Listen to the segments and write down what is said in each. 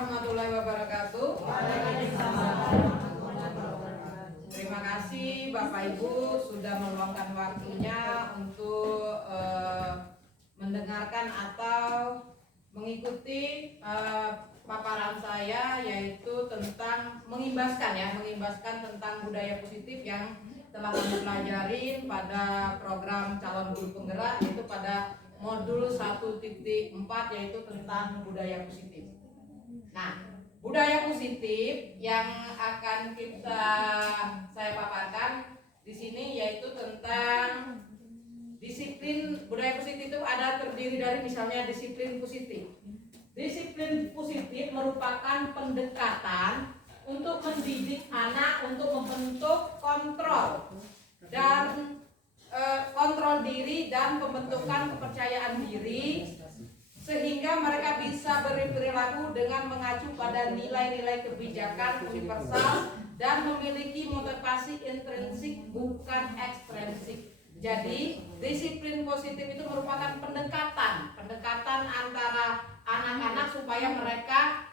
warahmatullahi wabarakatuh. Terima kasih Bapak Ibu sudah meluangkan waktunya untuk mendengarkan atau mengikuti paparan saya, yaitu tentang mengimbaskan tentang budaya positif yang telah kami pelajari pada program calon guru penggerak, yaitu pada modul 1.4, yaitu tentang budaya positif. Nah, budaya positif yang akan saya paparkan di sini yaitu tentang disiplin. Budaya positif itu ada terdiri dari misalnya disiplin positif. Disiplin positif merupakan pendekatan untuk mendidik anak untuk membentuk kontrol dan kontrol diri dan pembentukan kepercayaan diri, sehingga mereka bisa berperilaku dengan mengacu pada nilai-nilai kebijakan universal dan memiliki motivasi intrinsik bukan ekstrinsik. Jadi disiplin positif itu merupakan pendekatan antara anak-anak supaya mereka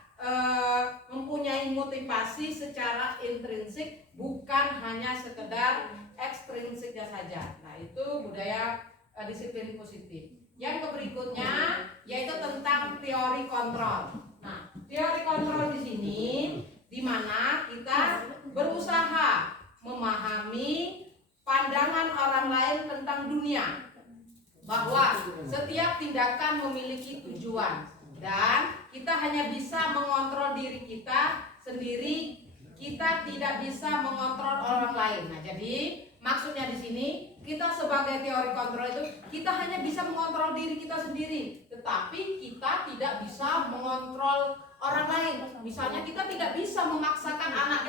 mempunyai motivasi secara intrinsik, bukan hanya sekedar ekstrinsiknya saja. Nah, itu budaya disiplin positif. Yang berikutnya yaitu tentang teori kontrol. Nah, teori kontrol di sini di mana kita berusaha memahami pandangan orang lain tentang dunia, bahwa setiap tindakan memiliki tujuan dan kita hanya bisa mengontrol diri kita sendiri, kita tidak bisa mengontrol orang lain. Nah, jadi maksudnya di sini kita sebagai teori kontrol itu kita hanya bisa mengontrol diri kita sendiri, tetapi kita tidak bisa mengontrol orang lain. Misalnya kita tidak bisa memaksakan anak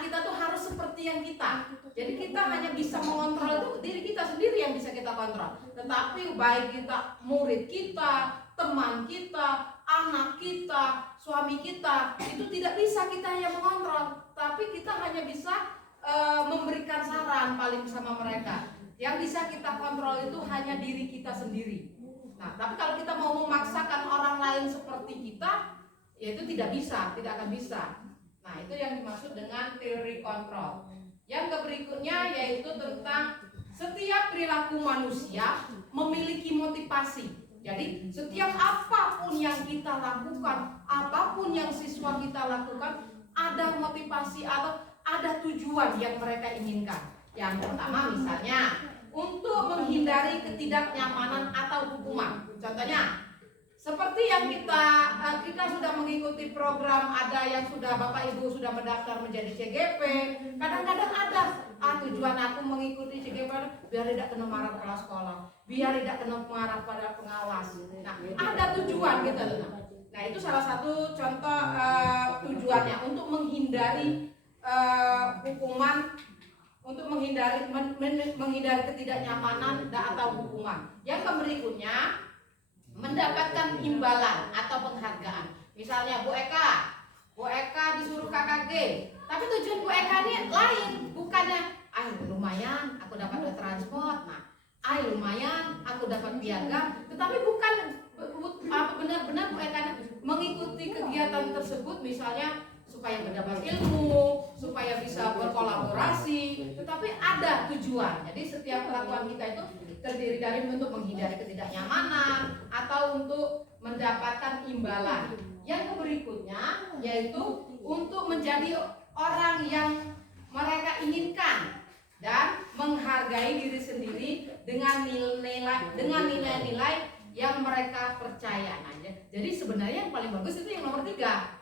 kita tuh harus seperti yang kita. Jadi kita hanya bisa mengontrol itu diri kita sendiri yang bisa kita kontrol. Tetapi baik kita, murid kita, teman kita, anak kita, suami kita, itu tidak bisa kita hanya mengontrol, tapi kita hanya bisa memberikan saran paling sama mereka. Yang bisa kita kontrol itu hanya diri kita sendiri. Nah, tapi kalau kita mau memaksakan orang lain seperti kita, ya itu tidak akan bisa. Nah, itu yang dimaksud dengan teori kontrol. Yang berikutnya yaitu tentang setiap perilaku manusia memiliki motivasi. Jadi setiap apapun yang kita lakukan, apapun yang siswa kita lakukan, ada motivasi atau ada tujuan yang mereka inginkan. Yang pertama misalnya untuk menghindari ketidaknyamanan atau hukuman. Contohnya seperti yang kita sudah mengikuti program, ada yang sudah Bapak Ibu sudah mendaftar menjadi CGP. Kadang-kadang ada tujuan aku mengikuti CGP biar tidak kena marah kepala sekolah, biar tidak kena marah pada pengawas. Nah, ada tujuan gitu. Nah, itu salah satu contoh tujuannya untuk menghindari hukuman, untuk menghindari ketidaknyamanan atau hukuman. Yang berikutnya mendapatkan imbalan atau penghargaan. Misalnya Bu Eka disuruh KKG, tapi tujuan Bu Eka ini lain, bukannya lumayan aku dapat transport, lumayan aku dapat piagam, tetapi bukan benar-benar Bu Eka mengikuti kegiatan tersebut misalnya supaya mendapat ilmu, supaya bisa berkolaborasi, tetapi ada tujuan. Jadi setiap perlakuan kita itu terdiri dari untuk menghindari ketidaknyamanan atau untuk mendapatkan imbalan. Yang berikutnya yaitu untuk menjadi orang yang mereka inginkan dan menghargai diri sendiri dengan nilai-nilai yang mereka percaya. Nah, jadi sebenarnya yang paling bagus itu yang nomor 3.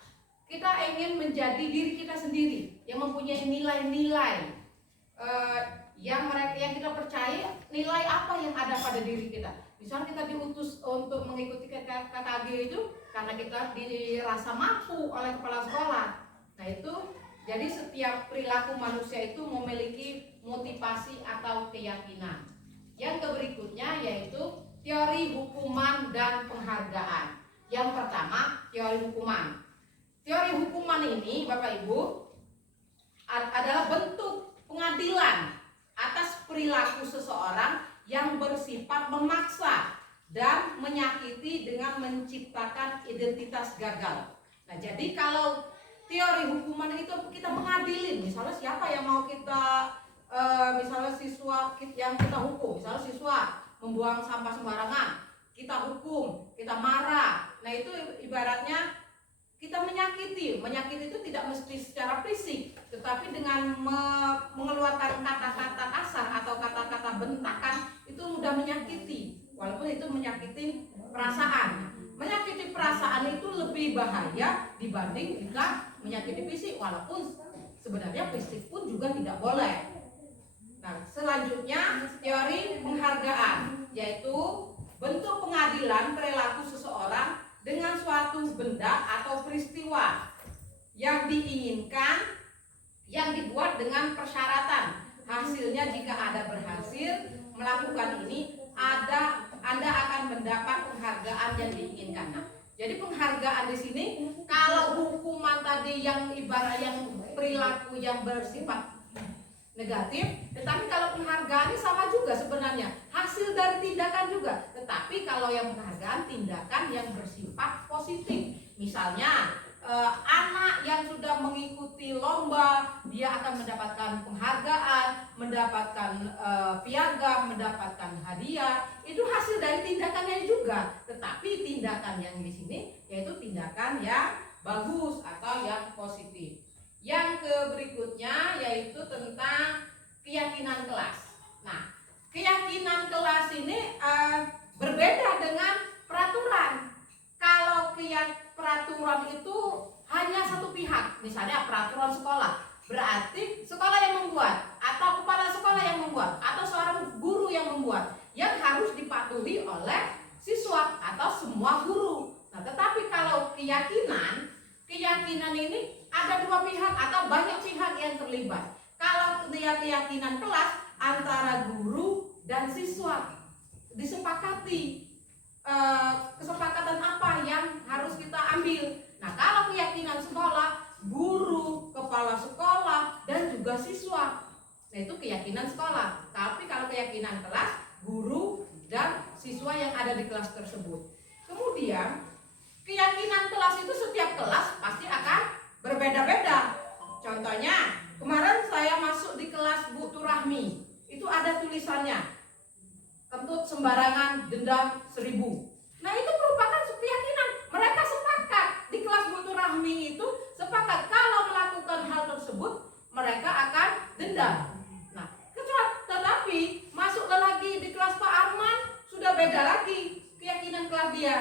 Kita ingin menjadi diri kita sendiri yang mempunyai nilai-nilai yang kita percaya. Nilai apa yang ada pada diri kita? Misalnya kita diutus untuk mengikuti KKG itu karena kita dirasa mampu oleh kepala sekolah. Nah, itu jadi setiap perilaku manusia itu memiliki motivasi atau keyakinan. Yang berikutnya yaitu teori hukuman dan penghargaan. Yang pertama, teori hukuman. Teori hukuman ini, Bapak Ibu, adalah bentuk pengadilan atas perilaku seseorang yang bersifat memaksa dan menyakiti dengan menciptakan identitas gagal. Nah, Nah, jadi kalau teori hukuman itu kita mengadilin, misalnya siapa yang mau kita misalnya siswa yang kita hukum, misalnya siswa membuang sampah sembarangan, kita hukum, kita marah. Nah, itu ibaratnya kita menyakiti itu tidak mesti secara fisik, tetapi dengan mengeluarkan kata-kata kasar atau kata-kata bentakan itu mudah menyakiti, walaupun itu menyakiti perasaan. Menyakiti perasaan itu lebih bahaya dibanding kita menyakiti fisik, walaupun sebenarnya fisik pun juga tidak boleh. Nah, selanjutnya teori penghargaan, yaitu bentuk pengadilan perilaku seseorang dengan suatu benda atau peristiwa yang diinginkan, yang dibuat dengan persyaratan. Hasilnya jika Anda berhasil melakukan ini, Anda akan mendapat penghargaan yang diinginkan. Nah, jadi penghargaan di sini, kalau hukuman tadi yang ibarat yang perilaku yang bersifat negatif, tetapi kalau penghargaan ini sama juga sebenarnya, hasil dari tindakan juga. Tetapi kalau yang penghargaan, tindakan yang bersifat positif. Misalnya anak yang sudah mengikuti lomba, dia akan mendapatkan penghargaan, mendapatkan piagam, mendapatkan hadiah. Itu hasil dari tindakannya juga. Tetapi tindakan yang di sini yaitu tindakan yang bagus atau yang positif. Yang berikutnya yaitu tentang keyakinan kelas. Nah, keyakinan kelas ini berbeda dengan peraturan. Kalau peraturan itu hanya satu pihak, misalnya peraturan sekolah, berarti sekolah yang membuat, atau kepala sekolah yang membuat, atau seorang guru yang membuat, yang harus dipatuhi oleh siswa atau semua guru. Nah, tetapi kalau keyakinan ini ada dua pihak atau banyak pihak yang terlibat. Kalau dia keyakinan kelas, antara guru dan siswa disepakati kesepakatan apa yang harus kita ambil. Nah, kalau keyakinan sekolah, guru, kepala sekolah, dan juga siswa. Nah, itu keyakinan sekolah. Tapi kalau keyakinan kelas, guru dan siswa yang ada di kelas tersebut. Kemudian keyakinan kelas itu setiap kelas pasti akan berbeda-beda. Contohnya, kemarin saya masuk di kelas Bu Turahmi, itu ada tulisannya, kentut sembarangan denda 1.000. Nah, itu merupakan keyakinan. Mereka sepakat di kelas Bu Turahmi itu sepakat kalau melakukan hal tersebut mereka akan denda. Nah, tetapi masuklah lagi di kelas Pak Arman, sudah beda lagi keyakinan kelas dia.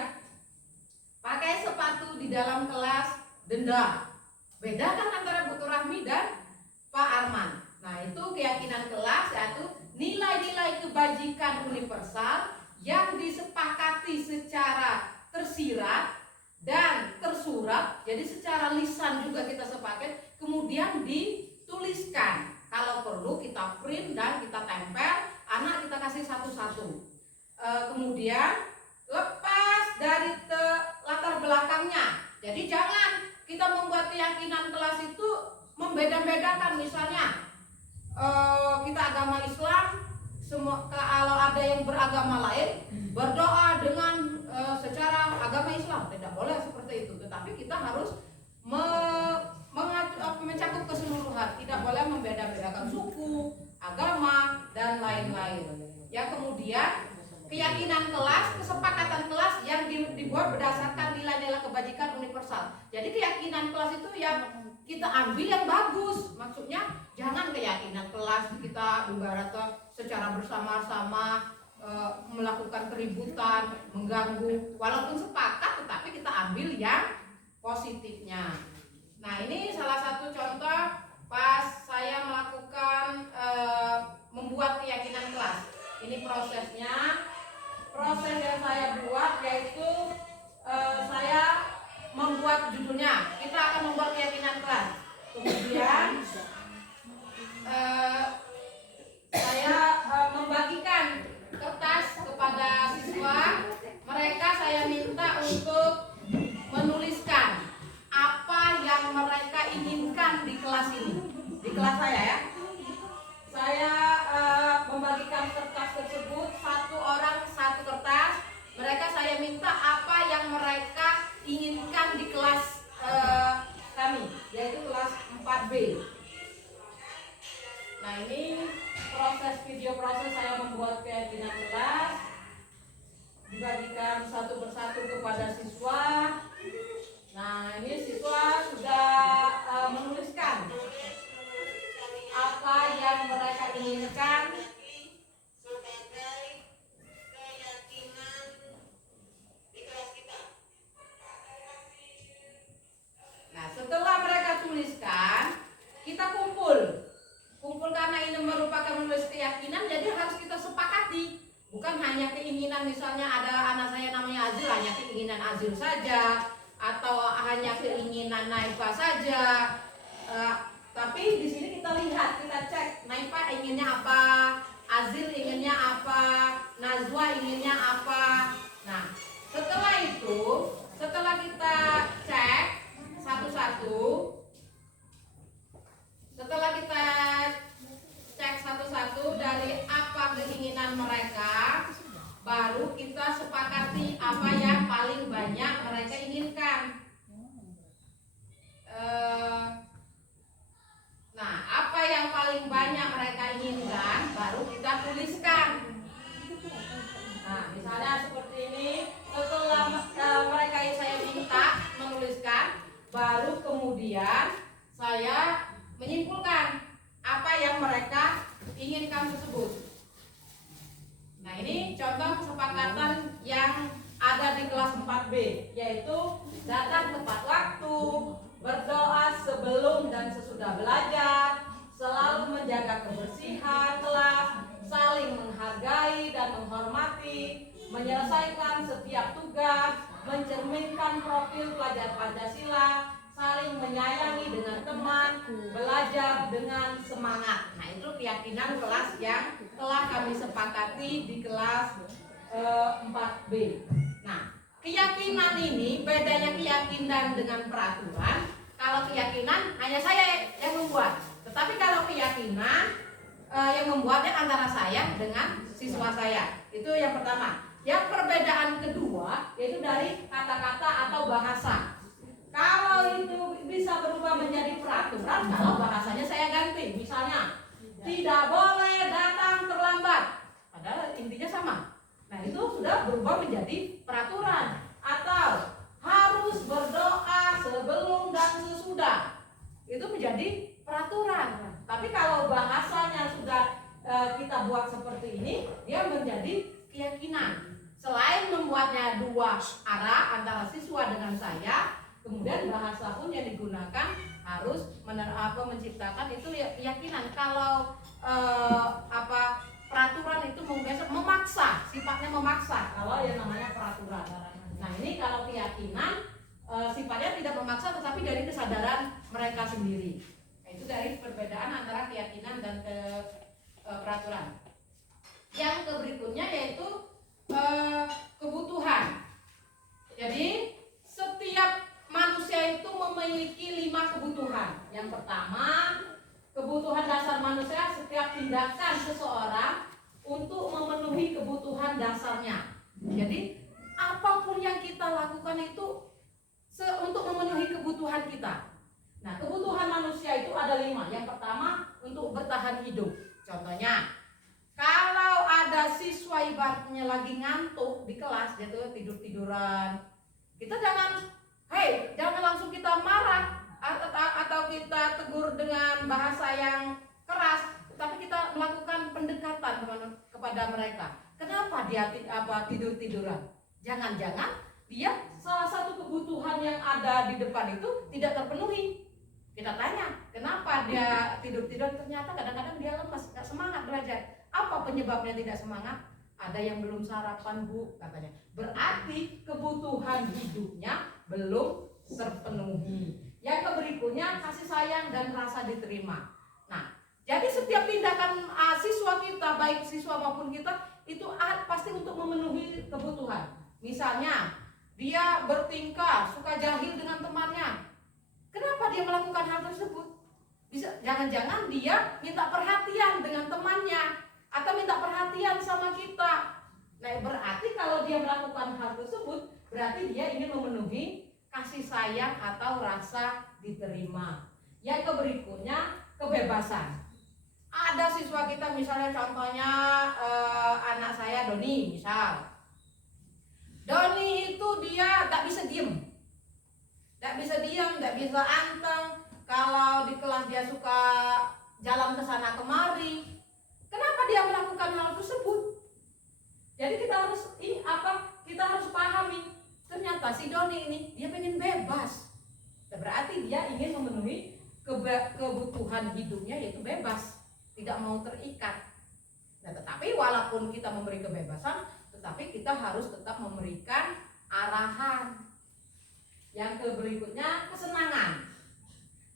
Pakai sepatu di dalam kelas denda. Beda kan antara Bu Turahmi dan Pak Arman. Nah, itu keyakinan kelas, yaitu nilai-nilai kebajikan universal yang disepakati secara tersirat dan tersurat. Jadi secara lisan juga kita sepakat, kemudian dituliskan. Kalau perlu kita print dan kita tempel, anak kita kasih satu-satu. Kemudian lepas dari latar belakangnya. Jadi jangan kita membuat keyakinan kelas itu membeda-bedakan. Misalnya kita agama Islam, kalau ada yang beragama lain berdoa dengan secara agama Islam, tidak boleh seperti itu. Tetapi kita harus mencakup keseluruhan, tidak boleh membeda-bedakan suku, agama, dan lain-lain. Yang kemudian keyakinan kelas, kesepakatan kelas yang dibuat berdasarkan nilai-nilai kebajikan universal. Jadi keyakinan kelas itu yang kita ambil yang bagus. Maksudnya jangan keyakinan kelas kita ibaratnya secara bersama-sama melakukan keributan, mengganggu. Walaupun sepakat, tetapi kita ambil yang positifnya. Nah, ini salah satu contoh pas saya melakukan membuat keyakinan kelas. Ini prosesnya. Proses yang saya buat yaitu saya membuat judulnya. Kita akan membuat keyakinan kelas. Kemudian saya membagikan kertas kepada siswa. Mereka saya minta untuk menuliskan apa yang mereka inginkan di kelas ini. Di kelas saya ya. Saya membagikan kertas tersebut, satu orang satu kertas. Mereka saya minta apa 4B. Nah, ini video proses saya membuat keyakinan kelas, dibagikan satu persatu kepada siswa. Nah, ini siswa sudah menuliskan apa yang mereka inginkan setelah mereka tuliskan, kita kumpul karena ini merupakan menulis keyakinan, jadi harus kita sepakati, bukan hanya keinginan. Misalnya ada anak saya namanya Azil, hanya keinginan Azil saja, atau hanya keinginan Naifa saja. Tapi di sini kita lihat, kita cek Naifa inginnya apa, Azil inginnya apa, Nazwa inginnya apa. Nah, setelah itu, setelah kita cek satu-satu, dari apa keinginan mereka, baru kita sepakati apa yang paling banyak mereka inginkan. Nah, apa yang paling banyak mereka inginkan baru kita tuliskan. Nah, misalnya seperti ini, setelah mereka saya minta menuliskan, baru kemudian saya menyimpulkan apa yang mereka inginkan tersebut. Nah, ini contoh kesepakatan yang ada di kelas 4B, yaitu datang tepat waktu, berdoa sebelum dan sesudah belajar, selalu menjaga kebersihan kelas, saling menghargai dan menghormati, menyelesaikan setiap tugas, mencerminkan profil pelajar Pancasila, saling menyayangi dengan teman, belajar dengan semangat. Nah, itu keyakinan kelas yang telah kami sepakati di kelas 4B. Nah, keyakinan ini bedanya keyakinan dengan peraturan. Kalau keyakinan hanya saya yang membuat, tetapi kalau keyakinan yang membuatnya antara saya dengan siswa saya. Itu yang pertama. Yang perbedaan kedua yaitu dari kata-kata atau bahasa. Kalau itu bisa berubah menjadi peraturan, kalau bahasanya saya ganti. Misalnya, tidak boleh datang terlambat, padahal intinya sama. Nah, itu sudah berubah menjadi peraturan. Atau harus berdoa sebelum dan sesudah, itu menjadi peraturan. Tapi kalau bahasanya sudah kita buat seperti ini, dia menjadi keyakinan. Selain membuatnya dua arah antara siswa dengan saya, kemudian bahasa pun yang digunakan harus menciptakan itu keyakinan. Kalau peraturan itu memaksa, sifatnya memaksa. Kalau yang namanya peraturan. Nah, ini kalau keyakinan sifatnya tidak memaksa, tetapi dari kesadaran mereka sendiri. Nah, itu dari perbedaan antara keyakinan dan peraturan. Yang berikutnya yaitu kebutuhan. Jadi setiap manusia itu memiliki 5 kebutuhan. Yang pertama, kebutuhan dasar manusia, setiap tindakan seseorang untuk memenuhi kebutuhan dasarnya. Jadi apapun yang kita lakukan itu untuk memenuhi kebutuhan kita. Nah, kebutuhan manusia itu ada 5. Yang pertama, untuk bertahan hidup. Contohnya, kalau ada siswa ibaratnya lagi ngantuk di kelas, dia tuh tidur-tiduran, kita jangan langsung kita marah atau kita tegur dengan bahasa yang keras, tapi kita melakukan pendekatan kepada mereka. Kenapa dia tidur-tiduran? Jangan-jangan dia salah satu kebutuhan yang ada di depan itu tidak terpenuhi. Kita tanya, kenapa dia tidur-tidur? Ternyata kadang-kadang dia lemas, gak semangat belajar. Apa penyebabnya tidak semangat? Ada yang belum sarapan, Bu, katanya. Berarti kebutuhan hidupnya belum terpenuhi. Yang berikutnya kasih sayang dan rasa diterima. Nah, jadi setiap tindakan siswa kita, baik siswa maupun kita, itu pasti untuk memenuhi kebutuhan. Misalnya, dia bertingkah suka jahil dengan temannya. Kenapa dia melakukan hal tersebut? Jangan-jangan dia minta perhatian dengan temannya, atau minta perhatian sama kita. Nah, berarti kalau dia melakukan hal tersebut, berarti dia ingin memenuhi kasih sayang atau rasa diterima. Yang berikutnya kebebasan. Ada siswa kita misalnya contohnya anak saya Doni misal. Doni itu dia tak bisa diem, tak bisa anteng. Kalau di kelas dia suka jalan ke sana kemari. Kenapa dia melakukan hal tersebut? Jadi kita harus pahami. Ternyata si Doni ini dia pengen bebas. Berarti dia ingin memenuhi kebutuhan hidupnya, yaitu bebas, tidak mau terikat. Nah, tetapi walaupun kita memberi kebebasan, tetapi kita harus tetap memberikan arahan. Yang berikutnya kesenangan.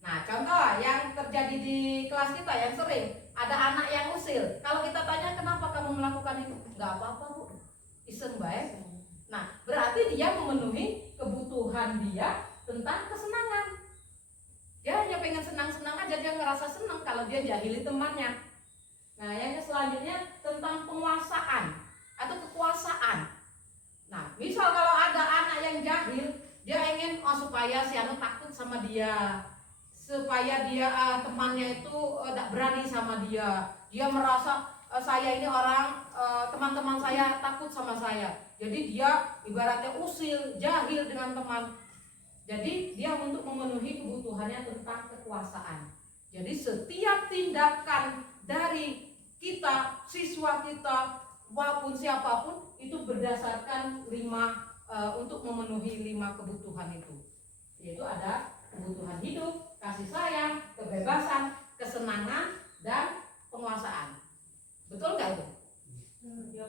Nah, contoh yang terjadi di kelas kita yang sering ada anak yang usil. Kalau kita tanya kenapa kamu melakukan itu, nggak apa-apa bu, iseng baik. Nah, berarti dia memenuhi kebutuhan dia tentang kesenangan. Dia hanya pengen senang-senang aja, dia ngerasa senang kalau dia jahili temannya. Nah, yang selanjutnya tentang penguasaan atau kekuasaan. Nah, misal kalau ada anak yang jahil, dia ingin supaya si anak takut sama dia, supaya dia temannya itu tidak berani sama dia. Dia merasa saya ini orang, teman-teman saya takut sama saya. Jadi dia ibaratnya usil, jahil dengan teman. Jadi dia untuk memenuhi kebutuhannya tentang kekuasaan. Jadi setiap tindakan dari kita, siswa kita, maupun siapapun itu berdasarkan untuk memenuhi 5 kebutuhan itu. Yaitu ada kebutuhan hidup, kasih sayang, kebebasan, kesenangan, dan penguasaan. Betul nggak itu?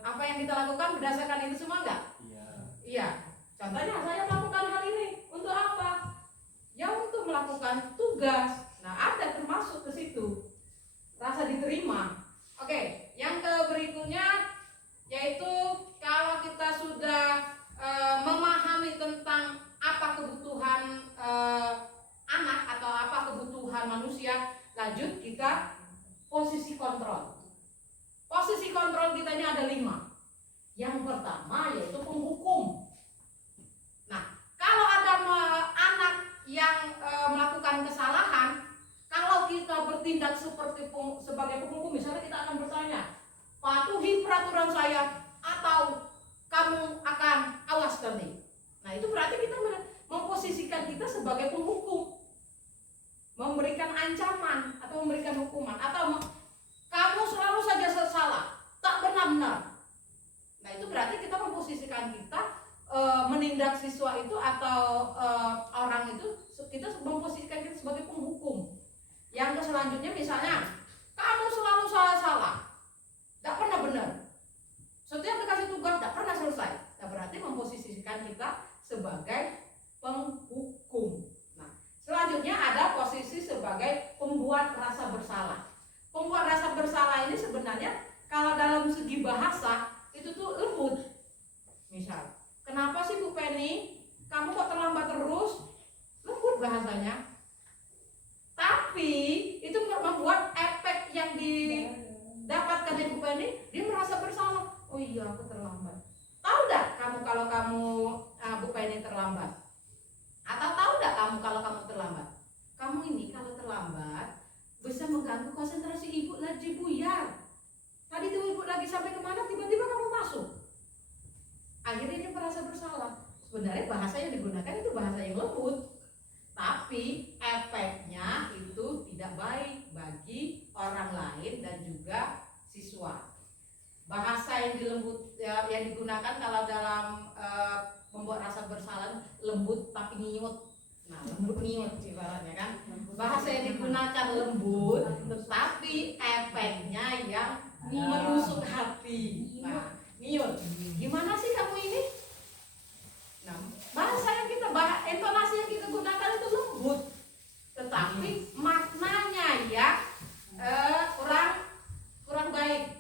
Apa yang kita lakukan berdasarkan itu semua nggak? Iya. Contohnya saya melakukan hal ini untuk apa? Ya untuk melakukan tugas. Nah, ada termasuk ke situ rasa diterima. Oke, yang berikutnya yaitu kalau kita sudah memahami tentang apa kebutuhan anak atau apa kebutuhan manusia, lanjut kita posisi kontrol. Posisi kontrol kita ini ada 5. Yang pertama yaitu penghukum. Nah, kalau ada anak yang melakukan kesalahan, kalau kita bertindak sebagai penghukum, misalnya kita akan bertanya, patuhi peraturan saya atau kamu akan awas nanti. Nah, itu berarti kita memposisikan kita sebagai penghukum, memberikan ancaman atau memberikan hukuman, atau kamu selalu saja salah, tak benar-benar. Nah, itu berarti kita memposisikan kita menindak siswa itu atau orang itu, kita memposisikan kita sebagai penghukum. Yang selanjutnya misalnya, kamu selalu salah, tak pernah benar. Setiap dikasih tugas tak pernah selesai. Nah, berarti memposisikan kita sebagai penghukum. Nah, selanjutnya ada posisi sebagai pembuat rasa bersalah. Pembuat rasa bersalah ini sebenarnya kalau dalam segi bahasa itu tuh lembut. Misal, kenapa sih Bu Penny, kamu kok terlambat terus? Lembut bahasanya. Tapi itu membuat efek yang didapatkan dari Bu Penny, dia merasa bersalah. Oh iya, aku terlambat. Tahu enggak kamu kalau kamu Bu Penny terlambat? Atau tahu enggak kamu kalau kamu terlambat? Kamu ini kalau terlambat bisa mengganggu konsentrasi ibu lagi buyar. Tadi tuh ibu lagi sampai kemana, tiba-tiba kamu masuk. Akhirnya dia merasa bersalah. Sebenarnya bahasa yang digunakan itu bahasa yang lembut, tapi efeknya itu tidak baik bagi orang lain dan juga siswa. Bahasa yang yang digunakan kalau dalam membuat rasa bersalah lembut tapi nyiut. Nah, lembut nyiut ibaratnya kan. Bahasa yang digunakan lembut tetapi efeknya yang menusuk hati. Nah, nyiut. Gimana sih kamu ini? Nah, bahasa yang intonasi yang kita gunakan itu lembut, tetapi maknanya ya kurang baik.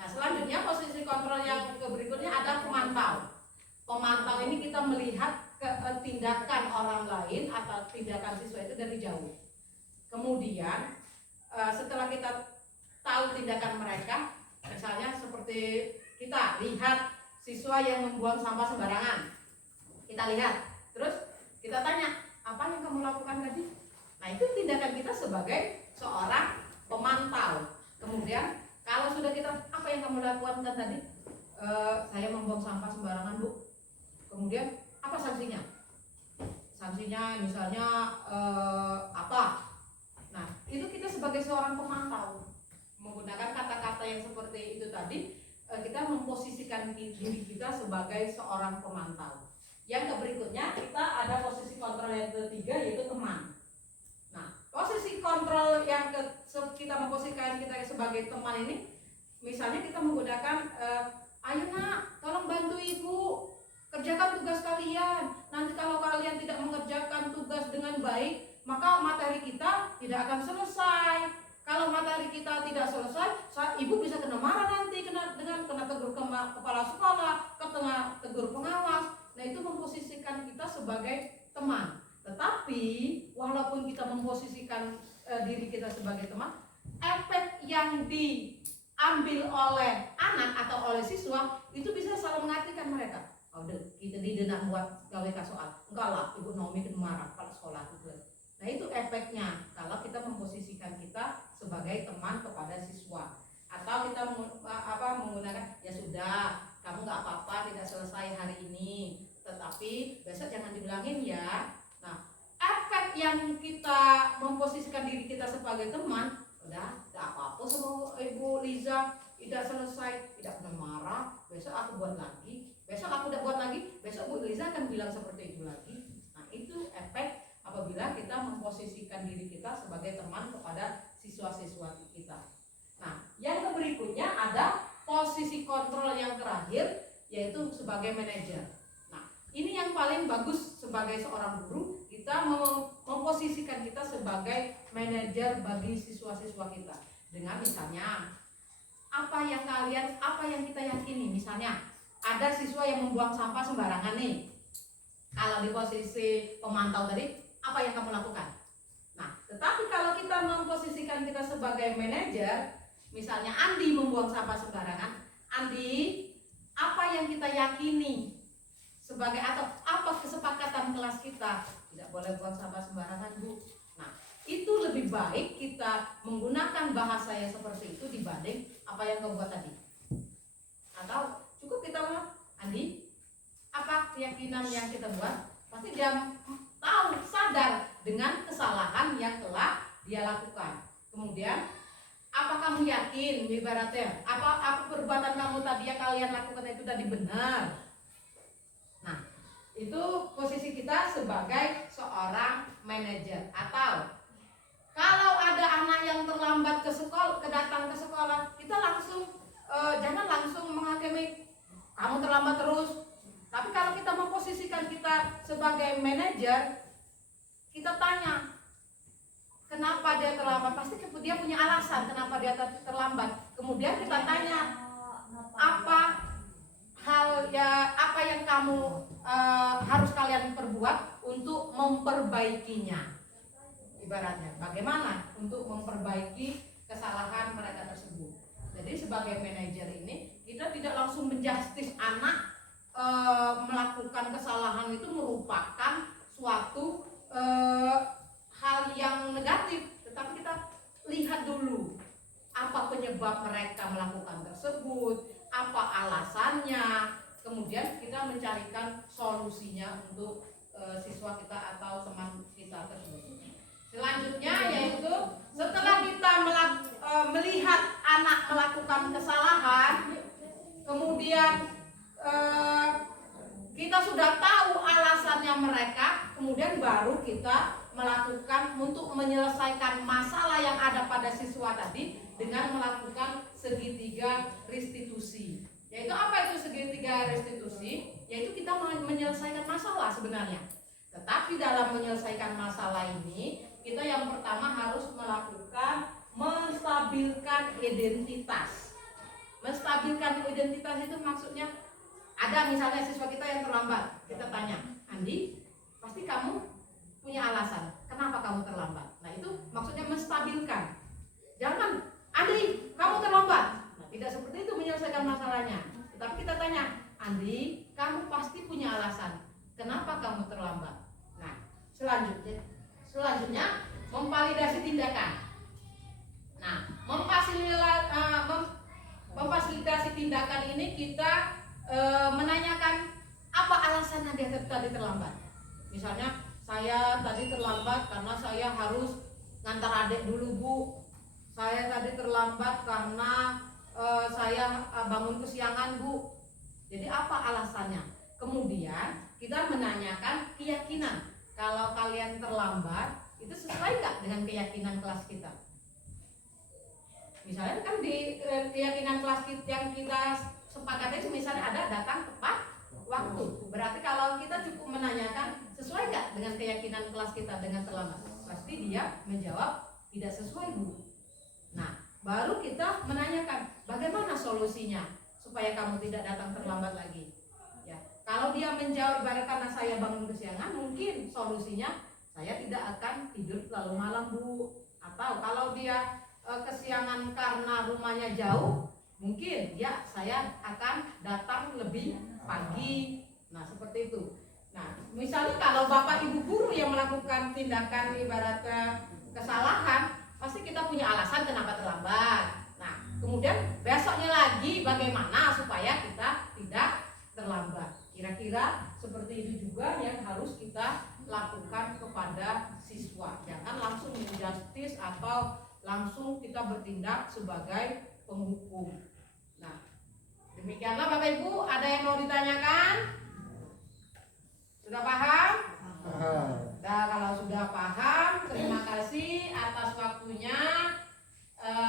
Nah, selanjutnya posisi kontrol yang berikutnya ada pemantau. Pemantau ini kita melihat tindakan orang lain atau tindakan siswa itu dari jauh. Kemudian setelah kita tahu tindakan mereka, misalnya seperti kita lihat siswa yang membuang sampah sembarangan, kita lihat, terus kita tanya, apa yang kamu lakukan tadi? Nah, itu tindakan kita sebagai seorang pemantau. Kemudian kalau sudah kita, apa yang kamu lakukan tadi? Saya membuang sampah sembarangan, Bu. Kemudian apa sanksinya? Sanksinya misalnya apa? Nah, itu kita sebagai seorang pemantau menggunakan kata-kata yang seperti itu tadi, kita memposisikan diri kita sebagai seorang pemantau. Yang berikutnya kita ada posisi kontrol yang ketiga, yaitu teman. Nah, posisi kontrol yang kita memposisikan kita sebagai teman ini, misalnya kita menggunakan ayo nak, tolong bantu ibu kerjakan tugas kalian. Nanti kalau kalian tidak mengerjakan tugas dengan baik, maka materi kita tidak akan selesai. Kalau materi kita tidak selesai, ibu bisa kena marah nanti, kena tegur kepala sekolah, kena tegur pengawas. Nah, itu memposisikan kita sebagai teman. Tetapi walaupun kita memposisikan diri kita sebagai teman, efek yang diambil oleh anak atau oleh siswa itu bisa salah mengartikan mereka. Oh, kita didenak buat gawe soal. Enggak lah, Ibu Naomi kena marah kalau sekolah itu. Nah, itu efeknya kalau kita memposisikan kita sebagai teman kepada siswa. Atau kita menggunakan, ya sudah, kamu nggak apa-apa tidak selesai hari ini, tetapi besok jangan dibilangin ya. Nah, efek yang kita memposisikan diri kita sebagai teman, udah nggak apa-apa sama Ibu Liza, tidak selesai, tidak pernah marah, besok aku buat lagi, besok aku udah buat lagi, besok Bu Liza akan bilang seperti itu lagi. Nah, itu efek apabila kita memposisikan diri kita sebagai teman kepada siswa-siswa kita. Nah, yang berikutnya ada posisi kontrol yang terakhir, yaitu sebagai manajer. Nah, ini yang paling bagus sebagai seorang guru, kita memposisikan kita sebagai manajer bagi siswa-siswa kita. Dengan misalnya, apa yang kita yakini, misalnya ada siswa yang membuang sampah sembarangan nih. Kalau di posisi pemantau tadi, apa yang kamu lakukan? Nah, tetapi kalau kita memposisikan kita sebagai manajer, misalnya Andi membuang sampah sembarangan, Andi, apa yang kita yakini sebagai, atau apa kesepakatan kelas kita? Tidak boleh buang sampah sembarangan, Bu. Nah, itu lebih baik kita menggunakan bahasa yang seperti itu dibanding apa yang kau buat tadi. Atau cukup kita bilang, Andi, apa keyakinan yang kita buat? Pasti dia tahu, sadar dengan kesalahan yang telah dia lakukan. Kemudian, apa kamu yakin, ibaratnya, apa perbuatan kamu tadi yang kalian lakukan itu tadi benar? Nah, itu posisi kita sebagai seorang manajer. Atau kalau ada anak yang terlambat datang ke sekolah, kita langsung jangan langsung menghakimi, kamu terlambat terus. Tapi kalau kita memposisikan kita sebagai manajer, kita tanya, kenapa dia terlambat? Pasti dia punya alasan kenapa dia terlambat. Kemudian kita tanya, apa yang kamu harus kalian perbuat untuk memperbaikinya? Ibaratnya, bagaimana untuk memperbaiki kesalahan mereka tersebut. Jadi sebagai manajer ini, kita tidak langsung menjustis anak melakukan kesalahan itu merupakan suatu hal yang negatif, tetapi kita lihat dulu apa penyebab mereka melakukan tersebut, apa alasannya, kemudian kita mencarikan solusinya untuk siswa kita atau teman kita tersebut. Selanjutnya yaitu setelah kita melihat anak melakukan kesalahan, kemudian kita sudah tahu alasannya mereka, kemudian baru kita melakukan untuk menyelesaikan masalah yang ada pada siswa tadi dengan melakukan segitiga restitusi. Yaitu apa itu segitiga restitusi? Yaitu kita menyelesaikan masalah sebenarnya. Tetapi dalam menyelesaikan masalah ini, kita yang pertama harus melakukan menstabilkan identitas. Menstabilkan identitas itu maksudnya, ada misalnya siswa kita yang terlambat, kita tanya, Andi, pasti kamu punya alasan kenapa kamu terlambat. Nah, itu maksudnya menstabilkan. Jangan, Andi, kamu terlambat. Nah, tidak seperti itu menyelesaikan masalahnya. Tetapi kita tanya, Andi, kamu pasti punya alasan kenapa kamu terlambat. Nah, selanjutnya memvalidasi tindakan. Nah, memfasilitasi tindakan ini kita menanyakan apa alasannya dia tadi terlambat. Misalnya saya tadi terlambat karena saya harus ngantar adik dulu Bu. Saya tadi terlambat karena saya bangun kesiangan Bu. Jadi apa alasannya? Kemudian kita menanyakan keyakinan. Kalau kalian terlambat, itu sesuai nggak dengan keyakinan kelas kita? Misalnya kan di keyakinan kelas kita yang kita sepakati itu misalnya ada datang tepat waktu. Berarti kalau kita cukup menanyakan sesuai nggak dengan keyakinan kelas kita dengan terlambat, pasti dia menjawab tidak sesuai Bu. Nah, baru kita menanyakan bagaimana solusinya supaya kamu tidak datang terlambat lagi. Ya, kalau dia menjawab ibarat karena saya bangun kesiangan, mungkin solusinya saya tidak akan tidur terlalu malam Bu. Atau kalau dia kesiangan karena rumahnya jauh, mungkin ya saya akan datang lebih pagi. Nah seperti itu. Nah misalnya kalau bapak ibu guru yang melakukan tindakan ibaratnya kesalahan, pasti kita punya alasan kenapa terlambat. Nah kemudian besoknya lagi bagaimana supaya kita tidak terlambat. Kira-kira seperti itu juga yang harus kita lakukan kepada siswa. Jangan langsung menjustis atau langsung kita bertindak sebagai penghukum. Nah, demikianlah Bapak Ibu, ada yang mau ditanyakan? Sudah paham? Nah, kalau sudah paham, terima kasih atas waktunya.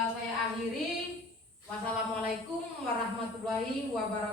Saya akhiri. Wassalamualaikum warahmatullahi wabarakatuh.